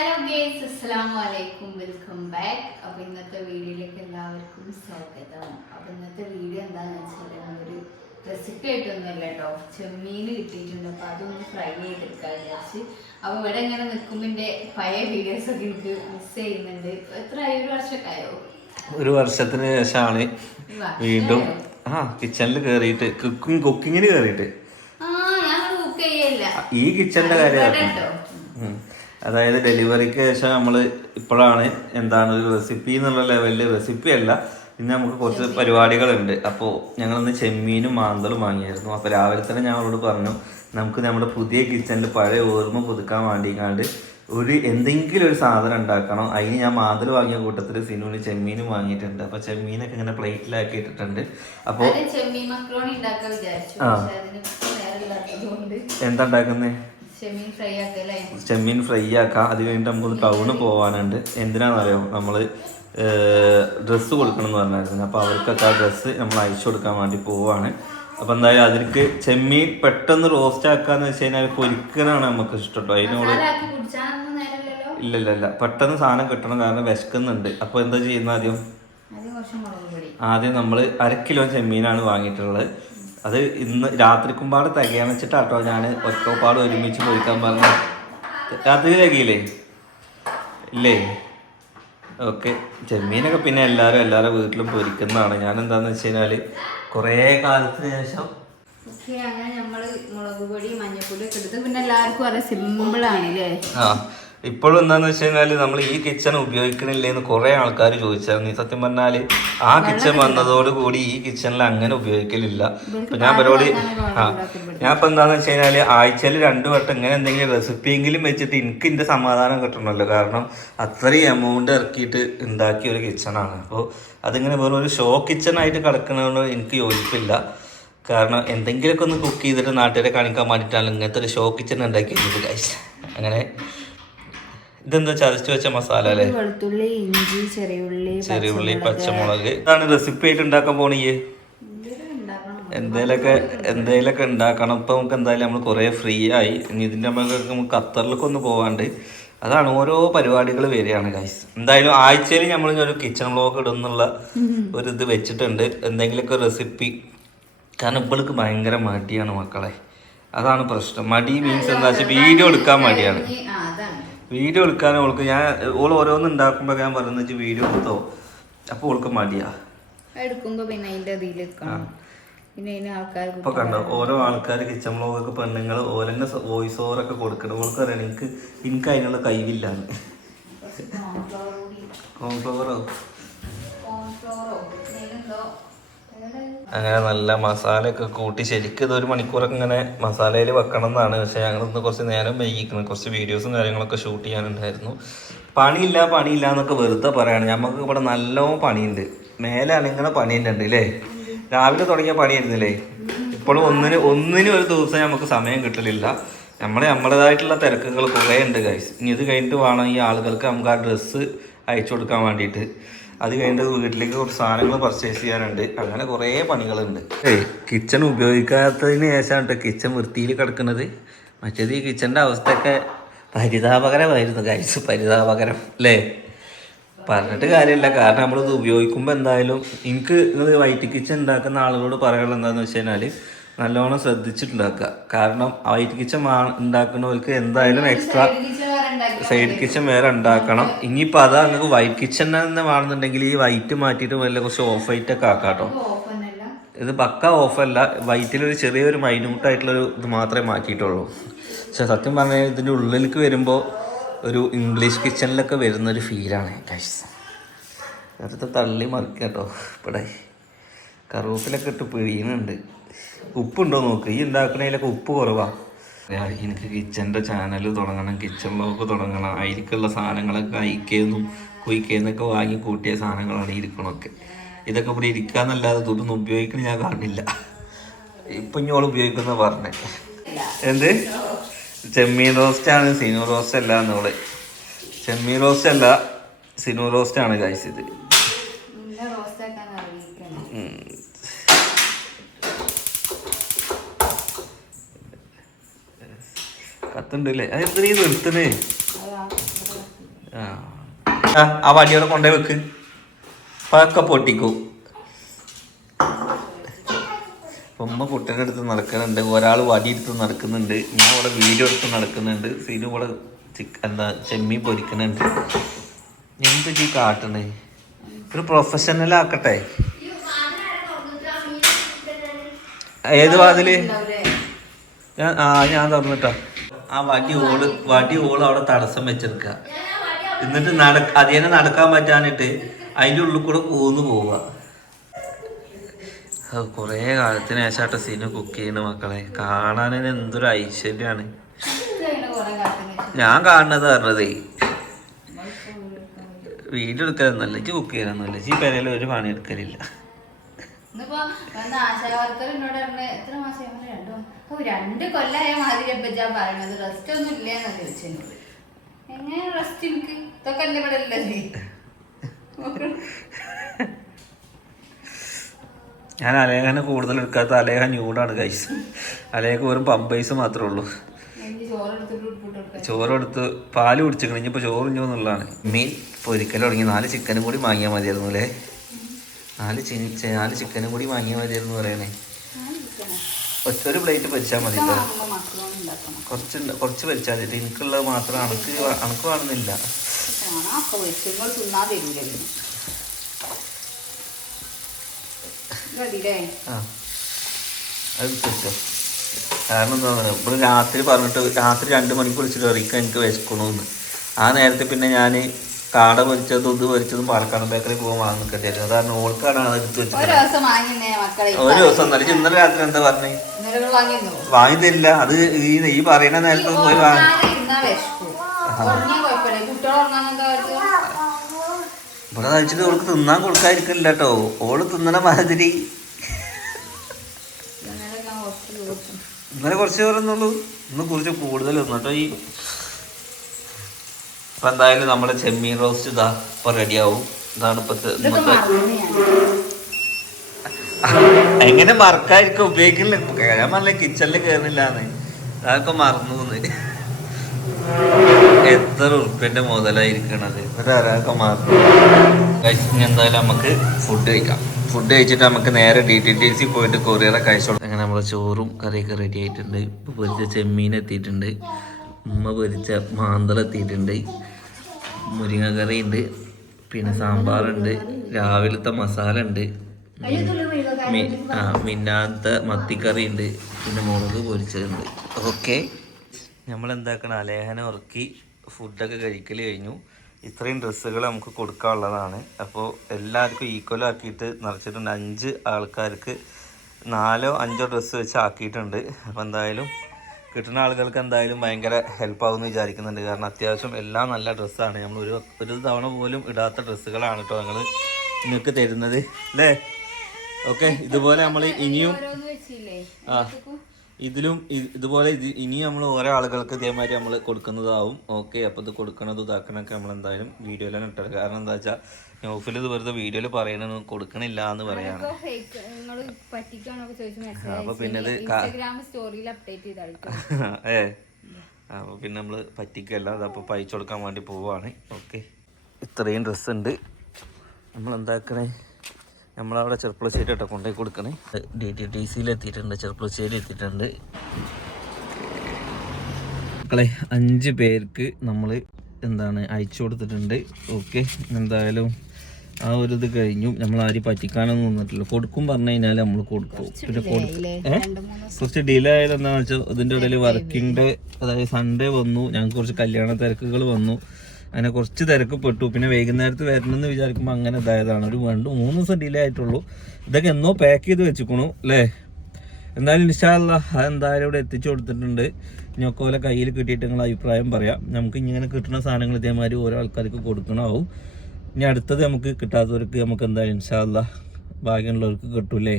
Hello guys, അസ്സലാമു അലൈക്കും, welcome back. അപ്പോൾ ഇന്നത്തെ വീഡിയോയിലേക്ക് എല്ലാവർക്കും സ്വാഗതം. അപ്പോൾ ഇന്നത്തെ വീഡിയോ എന്താണെന്ന് വെച്ചാൽ ഒരു റെസിപ്പി ആയിട്ടൊന്നുമല്ല കേട്ടോ. ചെമ്മീൻ കിട്ടിയിട്ടുണ്ട്, അപ്പോൾ അതൊന്ന് ഫ്രൈ ചെയ്തെടുക്കാൻ വിചാരിച്ച്. അപ്പോൾ ഇവിടെ ഇങ്ങനെ നിൽക്കുമ്പോൾ എൻ്റെ പഴയ വീഡിയോസൊക്കെ എനിക്ക് മിസ് ചെയ്യുന്നുണ്ട്. എത്രയായി? ഒരു വർഷമൊക്കെ ആയോ? ഒരു വർഷത്തിന് ശേഷമാണ് വീണ്ടും കിച്ചണിൽ കയറിയിട്ട് കുക്കിങ്ങിന് കയറിയിട്ട് ഈ കിച്ചണിന്റെ കാര്യം. അതായത് ഡെലിവറിക്ക് ശേഷം നമ്മൾ ഇപ്പോഴാണ് എന്താണ് ഒരു റെസിപ്പി എന്നുള്ള ലെവലിൽ റെസിപ്പി അല്ല, പിന്നെ നമുക്ക് കുറച്ച് പരിപാടികളുണ്ട്. അപ്പോൾ ഞങ്ങളിന്ന് ചെമ്മീനും മാന്തളും വാങ്ങിയായിരുന്നു. അപ്പോൾ രാവിലെ തന്നെ ഞാൻ അവരോട് പറഞ്ഞു നമുക്ക് നമ്മുടെ പുതിയ കിച്ചണിൽ പഴയ ഓർമ്മ പുതുക്കാൻ വേണ്ടിക്കാണ്ട് എന്തെങ്കിലും ഒരു സാധനം ഉണ്ടാക്കണം. അതിന് ഞാൻ മാന്തൽ വാങ്ങിയ കൂട്ടത്തിൽ സിനുവിന് ചെമ്മീനും വാങ്ങിയിട്ടുണ്ട്. അപ്പോൾ ചെമ്മീനൊക്കെ ഇങ്ങനെ പ്ലേറ്റിലാക്കി ഇട്ടിട്ടുണ്ട്. അപ്പോൾ എന്താ ഉണ്ടാക്കുന്നത്? ചെമ്മീൻ ഫ്രൈ ആക്കാം. അത് കഴിഞ്ഞിട്ട് നമുക്ക് ടൗണിൽ പോകാനുണ്ട്. എന്തിനാണെന്നറിയോ, നമ്മൾ ഡ്രസ്സ് കൊടുക്കണം എന്ന് പറഞ്ഞായിരുന്നു. അപ്പോൾ അവർക്കൊക്കെ ആ ഡ്രസ്സ് നമ്മൾ അയച്ചു കൊടുക്കാൻ വേണ്ടി പോവാണ്. അപ്പോൾ എന്തായാലും അതിലേക്ക് ചെമ്മീൻ പെട്ടെന്ന് റോസ്റ്റ് ആക്കാന്ന് വെച്ച് കഴിഞ്ഞാൽ പൊരിക്കലാണ് നമുക്ക് ഇഷ്ടട്ടോ. അതിനോട് ഇല്ല പെട്ടെന്ന് സാധനം കിട്ടണം, കാരണം വിശക്കുന്നുണ്ട്. അപ്പോൾ എന്താ ചെയ്യുന്ന, ആദ്യം നമ്മൾ 1 കിലോ ചെമ്മീനാണ് വാങ്ങിയിട്ടുള്ളത്. അത് ഇന്ന് രാത്രിക്കുമ്പാട് തികയാന്ന് വെച്ചിട്ടാട്ടോ ഞാൻ ഒറ്റപ്പാട് ഒരുമിച്ച് പൊരിക്കാൻ പറഞ്ഞു. രാത്രി തികയില്ലേ? ഇല്ലേ? ഓക്കെ. ചെമ്മീനൊക്കെ പിന്നെ എല്ലാവരും വീട്ടിലും പൊരിക്കുന്നതാണ്. ഞാൻ എന്താന്ന് വെച്ച് കഴിഞ്ഞാൽ കുറേ കാലത്തിന് ശേഷം അങ്ങനെ നമ്മള് മുളക് പൊടി മഞ്ഞപ്പൊടി ഒക്കെ എടുത്ത് പിന്നെ എല്ലാവർക്കും വളരെ സിമ്പിളാണ് അല്ലേ. ഇപ്പോഴും എന്താന്ന് വെച്ച് കഴിഞ്ഞാൽ നമ്മൾ ഈ കിച്ചൺ ഉപയോഗിക്കണില്ലേന്ന് കുറെ ആൾക്കാർ ചോദിച്ചായിരുന്നു. സത്യം പറഞ്ഞാൽ ആ കിച്ചൺ വന്നതോടുകൂടി ഈ കിച്ചണിൽ അങ്ങനെ ഉപയോഗിക്കലില്ല. അപ്പൊ ഞാൻ പരിപാടി ഞാൻ ഇപ്പൊ എന്താന്ന് വെച്ച് കഴിഞ്ഞാല് ആഴ്ചയിൽ 2 വട്ടം ഇങ്ങനെ എന്തെങ്കിലും റെസിപ്പിയെങ്കിലും വെച്ചിട്ട് എനിക്ക് എന്റെ സമാധാനം കിട്ടണമല്ലോ. കാരണം അത്രയും എമൗണ്ട് ഇറക്കിയിട്ട് ഉണ്ടാക്കിയ ഒരു കിച്ചണാണ്. അപ്പോൾ അതിങ്ങനെ വെറും ഒരു ഷോ കിച്ചണായിട്ട് കിടക്കുന്നതുകൊണ്ട് എനിക്ക് യോജിപ്പില്ല. കാരണം എന്തെങ്കിലുമൊക്കെ ഒന്ന് കുക്ക് ചെയ്തിട്ട് നാട്ടുകാരെ കാണിക്കാൻ വേണ്ടിയിട്ടാണ് ഇങ്ങനത്തെ ഒരു ഷോ കിച്ചൺ ഉണ്ടാക്കിയത് ഗൈസ്. അങ്ങനെ ഇതെന്താ ചതച്ചു വെച്ച മസാല അല്ലേ? വെളുത്തുള്ളി, ഇഞ്ചി, ചെറിയുള്ളി, പച്ചമുളക്. ഇതാണ് റെസിപ്പി ആയിട്ട് ഉണ്ടാക്കാൻ പോണേ. എന്തേലൊക്കെ ഉണ്ടാക്കണം. ഇപ്പൊ നമുക്ക് എന്തായാലും നമ്മൾ കുറെ ഫ്രീ ആയി. ഇനി ഇതിന്റെ നമുക്ക് ഖത്തറിലേക്ക് ഒന്ന് പോവാണ്ട്. അതാണ് ഓരോ പരിപാടികൾ വരികയാണ് ഗൈസ്. എന്തായാലും ആഴ്ചയിൽ നമ്മൾ ഒരു കിച്ചൺ വ്ലോഗ് ഇടുന്നുള്ള ഒരു ഇത് വെച്ചിട്ടുണ്ട്, എന്തെങ്കിലുമൊക്കെ റെസിപ്പി. കാരണം ഇപ്പോൾക്ക് ഭയങ്കര മടിയാണ് മക്കളെ, അതാണ് പ്രശ്നം. മടി മീൻസ് എന്താ വെച്ചാൽ വീഡിയോ എടുക്കാൻ മടിയാണ്. വീഡിയോ എടുക്കാൻ ഓൾക്ക് ഓൾ ഓരോന്ന് ഉണ്ടാക്കുമ്പോ ഞാൻ പറയുന്നത് വീഡിയോ എടുത്തോ, അപ്പൊ ഓൾക്ക് മടിയാ. ഇപ്പൊ കണ്ടോ ഓരോ ആൾക്കാർ കിച്ചൺ വ്ലോഗൊക്കെ പെണ്ണുങ്ങൾ ഓലെന്നെ വോയിസ് ഓവറൊക്കെ കൊടുക്കണം. ഓൾക്ക് അറിയണം എനിക്ക് അതിനുള്ള കഴിവില്ലാന്ന്. കോൺഫ്ലവറോ അങ്ങനെ നല്ല മസാലയൊക്കെ കൂട്ടി ശരിക്കും ഇത് 1 മണിക്കൂറൊക്കെ ഇങ്ങനെ മസാലയിൽ വെക്കണം എന്നാണ്. പക്ഷെ ഞങ്ങളിന്ന് കുറച്ച് നേരം വൈകിക്കണം. കുറച്ച് വീഡിയോസും കാര്യങ്ങളൊക്കെ ഷൂട്ട് ചെയ്യാനുണ്ടായിരുന്നു. പണിയില്ല എന്നൊക്കെ വെറുതെ പറയാണ്. നമുക്ക് ഇവിടെ നല്ലോണം പണിയുണ്ട്. മേലെ അണിങ്ങനെ പണിയുണ്ട് അല്ലേ? രാവിലെ തുടങ്ങിയ പണിയായിരുന്നില്ലേ? ഇപ്പോഴും ഒന്നിനും ഒരു ദിവസം നമുക്ക് സമയം കിട്ടലില്ല. നമ്മുടേതായിട്ടുള്ള തിരക്കുകൾ കുറേ ഉണ്ട് ഗൈസ്. ഇനി ഇത് കഴിഞ്ഞിട്ട് വേണം ഈ ആളുകൾക്ക് നമുക്ക് ആ ഡ്രസ്സ് അയച്ചു കൊടുക്കാൻ വേണ്ടിയിട്ട്. അത് കഴിഞ്ഞിട്ട് വീട്ടിലേക്ക് കുറച്ച് സാധനങ്ങൾ പർച്ചേസ് ചെയ്യാനുണ്ട്. അങ്ങനെ കുറേ പണികളുണ്ട്. കിച്ചൺ ഉപയോഗിക്കാത്തതിന് ശേഷമാണ് കിച്ചൺ വൃത്തിയിൽ കിടക്കുന്നത്. മറ്റേത് ഈ കിച്ചണിൻ്റെ അവസ്ഥയൊക്കെ പരിതാപകരമായിരുന്നു ഗൈസ്, പരിതാപകരം അല്ലേ? പറഞ്ഞിട്ട് കാര്യമില്ല. കാരണം നമ്മളിത് ഉപയോഗിക്കുമ്പോൾ എന്തായാലും എനിക്ക് വൈറ്റ് കിച്ചൺ ഉണ്ടാക്കുന്ന ആളുകളോട് പറയാനുള്ളത് എന്താണെന്ന് വെച്ച് കഴിഞ്ഞാൽ നല്ലോണം ശ്രദ്ധിച്ചിട്ടുണ്ടാക്കുക. കാരണം വൈറ്റ് കിച്ചൺ ഉണ്ടാക്കുന്നവർക്ക് എന്തായാലും എക്സ്ട്രാ സൈഡ് കിച്ചൺ വേറെ ഉണ്ടാക്കണം. ഇനിയിപ്പോൾ അത് നിങ്ങൾക്ക് വൈറ്റ് കിച്ചൺ തന്നെ വേണമെന്നുണ്ടെങ്കിൽ ഈ വൈറ്റ് മാറ്റിയിട്ട് വല്ല കുറച്ച് ഓഫ് വൈറ്റ് ഒക്കെ ആക്കാം കേട്ടോ. ഇത് പക്ക ഓഫല്ല, വൈറ്റിലൊരു ചെറിയൊരു മൈന്യൂട്ടായിട്ടുള്ളൊരു ഇത് മാത്രമേ മാറ്റിയിട്ടുള്ളൂ. പക്ഷെ സത്യം പറഞ്ഞാൽ ഇതിൻ്റെ ഉള്ളിലേക്ക് വരുമ്പോൾ ഒരു ഇംഗ്ലീഷ് കിച്ചണിലൊക്കെ വരുന്നൊരു ഫീലാണ് ഗൈസ്. അടുത്ത് തള്ളി മറിക്കുക കേട്ടോ. ഇവിടെ കറുവേപ്പിലൊക്കെ ഇട്ട് പിഴിയുന്നുണ്ട്. ഉപ്പുണ്ടോ നോക്ക്. ഈ ഉണ്ടാക്കുന്നതിലൊക്കെ ഉപ്പ് കുറവാണ്. എനിക്ക് കിച്ചൻ്റെ ചാനൽ തുടങ്ങണം, കിച്ചൺ വ്ലോഗ് തുടങ്ങണം. അതിലേക്കുള്ള സാധനങ്ങളൊക്കെ അയക്കുന്നതും കുയിക്കുന്നൊക്കെ വാങ്ങി കൂട്ടിയ സാധനങ്ങളാണ് ഇരിക്കണമൊക്കെ. ഇതൊക്കെ ഇവിടെ ഇരിക്കാന്നല്ലാതെ ഇതൊന്നും ഉപയോഗിക്കണം ഞാൻ കാണില്ല. ഇപ്പം ഇങ്ങോട്ട് ഉപയോഗിക്കുന്ന പറഞ്ഞേ എന്ത് ചെമ്മീൻ റോസ്റ്റാണ്, സിനു റോസ്റ്റ് അല്ല എന്നോള്. ചെമ്മീൻ റോസ്റ്റ് അല്ല, സിനു റോസ്റ്റാണ് ഗൈസ്. ഇത് കത്തുണ്ടല്ലേ? അത് എത്രയും നിർത്തണേ. ആ വടിയോടെ കൊണ്ടുപോയി വെക്ക്, പക്ക പൊട്ടിക്കൂ. ഉമ്മ കുട്ടീൻ്റെ അടുത്ത് നടക്കുന്നുണ്ട്, ഒരാൾ വടി എടുത്ത് നടക്കുന്നുണ്ട്, ഞാൻ ഇവിടെ വീഡിയോ എടുത്ത് നടക്കുന്നുണ്ട്, സീനു ഇവിടെ എന്താ ചെമ്മീൻ പൊരിക്കുന്നുണ്ട്. എന്ത് ഈ കാട്ടണേ, ഒരു പ്രൊഫഷണൽ ആക്കട്ടെ. ഏത് വാതില്? ഞാൻ തുറന്നിട്ടാ. ആ വടി ഓള് അവിടെ തടസ്സം വെച്ചെടുക്കുക. എന്നിട്ട് അതിനെ നടക്കാൻ പറ്റാനിട്ട് അതിൻ്റെ ഉള്ളിൽ കൂടെ പോവുക. കുറേ കാലത്തിന് ശേഷമായിട്ട് സീന് കുക്ക് ചെയ്യുന്ന മക്കളെ, കാണാൻ എന്തൊരു ഐശ്വര്യമാണ്. ഞാൻ കാണുന്നത് പറഞ്ഞതേ വീഡിയോ എടുക്കലൊന്നുമല്ല, ഇജ്ജ് കുക്ക് ചെയ്യാനൊന്നുമില്ല, ഇജ്ജ് പെരയിൽ ഒരു പണി എടുക്കലില്ല. രണ്ട് കൊല്ലായ മാതിരി പറയണത് റെസ്റ്റ് ഒന്നും ഇല്ലെന്നാ ചോദിച്ചത്. എങ്ങനെ റെസ്റ്റ് എനിക്ക് ഇതൊക്കെ അല്ലേ ഇവിടെ അല്ലേ. ഞാൻ അലേഖനെ കൂടുതൽ എടുക്കാത്ത, അലേഖ ന്യൂഡാണ് കൈസ്. അലേഖ വെറും പമ്പൈസ് മാത്രമേ ഉള്ളൂ. ചോറെടുത്ത് പാല് കുടിച്ചിക്കണം, ഇനിയിപ്പോൾ ചോറിഞ്ഞു എന്നുള്ളതാണ്. മീൻ പൊരിക്കൽ തുടങ്ങി. 4 ചിക്കനും കൂടി വാങ്ങിയാൽ മതിയായിരുന്നു അല്ലേ? 4 ചിക്കനും കൂടി വാങ്ങിയാൽ മതിയായിരുന്നു പറയണേ. ഒരു പ്ലേറ്റ് പൊരിച്ചാൽ മതി കേട്ടോ, കുറച്ച് പൊരിച്ചാൽ മതി. എനിക്കുള്ളത് മാത്രം അനക്ക് കാണുന്നില്ല. ആ അത് പൊരിച്ചോ. കാരണം എന്താ പറയുക, ഇപ്പോൾ രാത്രി പറഞ്ഞിട്ട് രാത്രി 2 മണിക്ക് വിളിച്ചിട്ട് അറിയിക്കാൻ എനിക്ക് വിശക്കണമെന്ന്. ആ നേരത്തെ പിന്നെ ഞാൻ കാട പൊരിച്ചതും ഇത് പൊരിച്ചതും പാലക്കാട് ബേക്കറി പോകാൻ വാങ്ങി നിൽക്കട്ടെ. അതാണ് ഓൾക്കാണ് അത് എടുത്ത് വെച്ചത്. ഒരു ദിവസം എന്നല്ല, ഇന്നലെ രാത്രി എന്താ പറഞ്ഞേ, വാങ്ങി തരില്ല. അത് ഈ പറയുന്ന നേരത്തെ പോയി വാങ്ങി. ഇവിടെ കഴിച്ചിട്ട് ഓൾക്ക് തിന്നാൻ കൊടുക്കാതിരിക്കില്ല കേട്ടോ. ഓള് തിന്നണ മാതിരി ഇന്നലെ കുറച്ച് ചോറൊന്നുള്ളൂ, ഇന്ന് കുറച്ച് കൂടുതലൊന്നും കേട്ടോ. ഇപ്പം എന്തായാലും നമ്മുടെ ചെമ്മീൻ റോസ്റ്റ് ഇതാ ഇപ്പം റെഡിയാവും. ഇതാണ് ഇപ്പത്തെ എങ്ങനെ മറക്കാതിരിക്കും, ഉപയോഗിക്കില്ല. ഞാൻ പറഞ്ഞ കിച്ചണിൽ കയറുന്നില്ലാന്ന്, അതൊക്കെ മറന്നു പോന്ന്. എത്ര ഉറുപ്പ്യൻ്റെ മുതലായിരിക്കണത്, ഒരാളൊക്കെ മറന്നു. എന്തായാലും നമുക്ക് ഫുഡ് കഴിക്കാം. ഫുഡ് കഴിച്ചിട്ട് നമുക്ക് നേരെ DTDC പോയിട്ട് കൊറിയറെ കഴിച്ചോളൂ. അങ്ങനെ നമ്മളെ ചോറും കറിയൊക്കെ റെഡി ആയിട്ടുണ്ട്. ഇപ്പോൾ പൊരിച്ച ചെമ്മീൻ എത്തിയിട്ടുണ്ട്, ഉമ്മ പൊരിച്ച മാന്തൾ എത്തിയിട്ടുണ്ട്, മുരിങ്ങക്കറി ഉണ്ട്, പിന്നെ സാമ്പാറുണ്ട്, രാവിലത്തെ മസാല ഉണ്ട്, മിന്നാത്ത മത്തിക്കറി ഉണ്ട്, പിന്നെ മുളക് പൊരിച്ചതുണ്ട്. ഓക്കെ, നമ്മളെന്താക്കണം, അലേഹനെ ഉറക്കി ഫുഡൊക്കെ കഴിക്കൽ കഴിഞ്ഞു. ഇത്രയും ഡ്രസ്സുകൾ നമുക്ക് കൊടുക്കാനുള്ളതാണ്. അപ്പോൾ എല്ലാവർക്കും ഈക്വൽ ആക്കിയിട്ട് നിറച്ചിട്ടുണ്ട്. 5 ആൾക്കാർക്ക് 4 or 5 ഡ്രസ്സ് വെച്ച് ആക്കിയിട്ടുണ്ട്. അപ്പോൾ എന്തായാലും കിട്ടുന്ന ആളുകൾക്ക് എന്തായാലും ഭയങ്കര ഹെൽപ്പാകുമെന്ന് വിചാരിക്കുന്നുണ്ട്. കാരണം അത്യാവശ്യം എല്ലാം നല്ല ഡ്രസ്സാണ്. നമ്മൾ ഒരു തവണ പോലും ഇടാത്ത ഡ്രസ്സുകളാണ് കേട്ടോ ഞങ്ങൾ നിങ്ങൾക്ക് തരുന്നത് അല്ലേ? ഓക്കെ, ഇതുപോലെ നമ്മൾ ഇനിയും ഇതുപോലെ ഇനിയും നമ്മൾ ഓരോ ആളുകൾക്ക് ഇതേമാതിരി നമ്മൾ കൊടുക്കുന്നതാവും. ഓക്കെ, അപ്പോൾ ഇത് കൊടുക്കണത് ഇതാക്കണമൊക്കെ നമ്മൾ എന്തായാലും വീഡിയോയിലാണ് ഇട്ടത്. കാരണം എന്താ വെച്ചാൽ നൗഫിൽ ഇത് വെറുതെ വീഡിയോയിൽ പറയണത് കൊടുക്കണില്ല എന്ന് പറയാണ്. അപ്പോൾ പിന്നെ ഇത് അപ്പോൾ പിന്നെ നമ്മൾ പറ്റിക്കല്ല, അതപ്പോൾ പൈസ കൊടുക്കാൻ വേണ്ടി പോവുകയാണ്. ഓക്കെ, ഇത്രയും ഡ്രസ്സ് ഉണ്ട്. നമ്മൾ എന്താക്കണേ, നമ്മളവിടെ ചെറുപ്പുളശ്ശേരി കേട്ടോ കൊണ്ടുപോയി കൊടുക്കണേ. DTDCയിൽ എത്തിയിട്ടുണ്ട്, ചെറുപ്പുളശ്ശേരി എത്തിയിട്ടുണ്ട്. മക്കളെ 5 പേർക്ക് നമ്മൾ അയച്ചു കൊടുത്തിട്ടുണ്ട്. ഓക്കെ, എന്തായാലും ആ ഒരു ഇത് കഴിഞ്ഞു. നമ്മൾ ആരും പറ്റിക്കാനൊന്നും നിന്നിട്ടില്ല. കൊടുക്കും പറഞ്ഞു കഴിഞ്ഞാൽ നമ്മൾ കൊടുക്കും. പിന്നെ കുറച്ച് ഡിലേ ആയത് എന്താണെന്ന് വെച്ചാൽ ഇതിൻ്റെ ഇടയിൽ വർക്കിംഗ് ഡേ, അതായത് സൺഡേ വന്നു, ഞങ്ങൾക്ക് കുറച്ച് കല്യാണ തിരക്കുകൾ വന്നു, അങ്ങനെ കുറച്ച് തിരക്ക് പെട്ടു. പിന്നെ വൈകുന്നേരത്ത് വരണമെന്ന് വിചാരിക്കുമ്പോൾ അങ്ങനെ ഇതായതാണ്. ഒരു 2-3 ദിവസം ഡിലേ ആയിട്ടുള്ളൂ. ഇതൊക്കെ എന്നോ പാക്ക് ചെയ്ത് വെച്ചിക്കണു അല്ലേ? എന്തായാലും ഇൻഷാ അല്ലാഹ് അതെന്തായാലും ഇവിടെ എത്തിച്ചു കൊടുത്തിട്ടുണ്ട്. ഇനിയൊക്കെ പോലെ കയ്യിൽ കിട്ടിയിട്ട് നിങ്ങൾ അഭിപ്രായം പറയാം. നമുക്ക് ഇങ്ങനെ കിട്ടുന്ന സാധനങ്ങൾ ഇതേമാതിരി ഓരോ ആൾക്കാർക്ക് കൊടുക്കണമാവും. ഇനി അടുത്തത് നമുക്ക് കിട്ടാത്തവർക്ക് നമുക്ക് എന്തായാലും ഇൻഷാ അല്ലാഹ് ഭാഗ്യമുള്ളവർക്ക് കിട്ടൂലേ?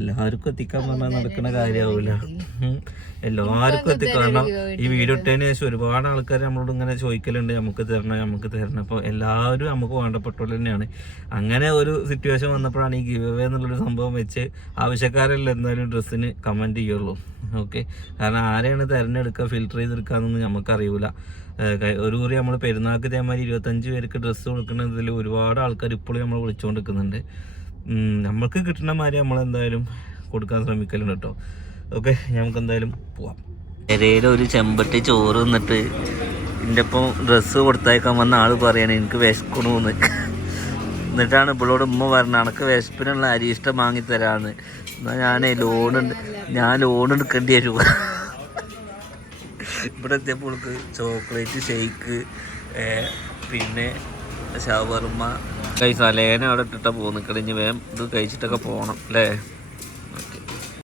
എല്ലാവർക്കും എത്തിക്കാൻ പറഞ്ഞാൽ നടക്കുന്ന കാര്യമാവില്ല. എല്ലാവർക്കും എത്തിക്കണം. ഈ വീഡിയോ ഇട്ടതിന് ശേഷം ഒരുപാട് ആൾക്കാർ നമ്മളോട് ഇങ്ങനെ ചോദിക്കലുണ്ട്, നമുക്ക് തരണം. അപ്പോൾ എല്ലാവരും നമുക്ക് വേണ്ടപ്പെട്ടവർ തന്നെയാണ്. അങ്ങനെ ഒരു സിറ്റുവേഷൻ വന്നപ്പോഴാണ് ഈ ഗിവ് അവേ എന്നുള്ളൊരു സംഭവം വെച്ച് ആവശ്യക്കാരെല്ലാം എന്തായാലും ഡ്രസ്സിന് കമൻറ്റ് ചെയ്യുള്ളൂ. ഓക്കെ, കാരണം ആരെയാണ് തിരഞ്ഞെടുക്കുക ഫിൽറ്റർ ചെയ്തെടുക്കുക എന്നൊന്നും നമുക്കറിയില്ല. ഒരു കുറി നമ്മൾ പെരുന്നാൾക്ക് ഇതേമാതിരി 25 പേർക്ക് ഡ്രസ്സ് കൊടുക്കുന്നതിൽ ഒരുപാട് ആൾക്കാർ ഇപ്പോഴും നമ്മൾ വിളിച്ചുകൊണ്ടിരിക്കുന്നുണ്ട്. നമ്മൾക്ക് കിട്ടുന്ന മാതിരി നമ്മളെന്തായാലും കൊടുക്കാൻ ശ്രമിക്കലുണ്ട് കേട്ടോ. ഓക്കെ, നമുക്ക് എന്തായാലും പോവാം. പെരയിൽ ഒരു ചെമ്പട്ടി ചോറ് തിന്നിട്ട് എൻ്റെ ഒപ്പം ഡ്രസ്സ് കൊടുത്തയക്കാൻ വന്ന ആൾ പറയണേ എനിക്ക് വിശക്കണമെന്ന്. എന്നിട്ടാണ് ഇപ്പോഴോട് ഉമ്മ പറഞ്ഞ അനക്ക് വിശപ്പിനുള്ള അരിഷ്ടം വാങ്ങിത്തരാന്ന്. എന്നാൽ ഞാൻ ലോൺ എടുക്കേണ്ടി വരും. ഇവിടെ എത്തിയപ്പോൾ ചോക്ലേറ്റ് ഷെയ്ക്ക് പിന്നെ ഷവർമ്മ സലേന അവിടെ ഇട്ടിട്ടാ പോകുന്നു. കഴിഞ്ഞ് വേഗം ഇത് കഴിച്ചിട്ടൊക്കെ പോകണം അല്ലേ.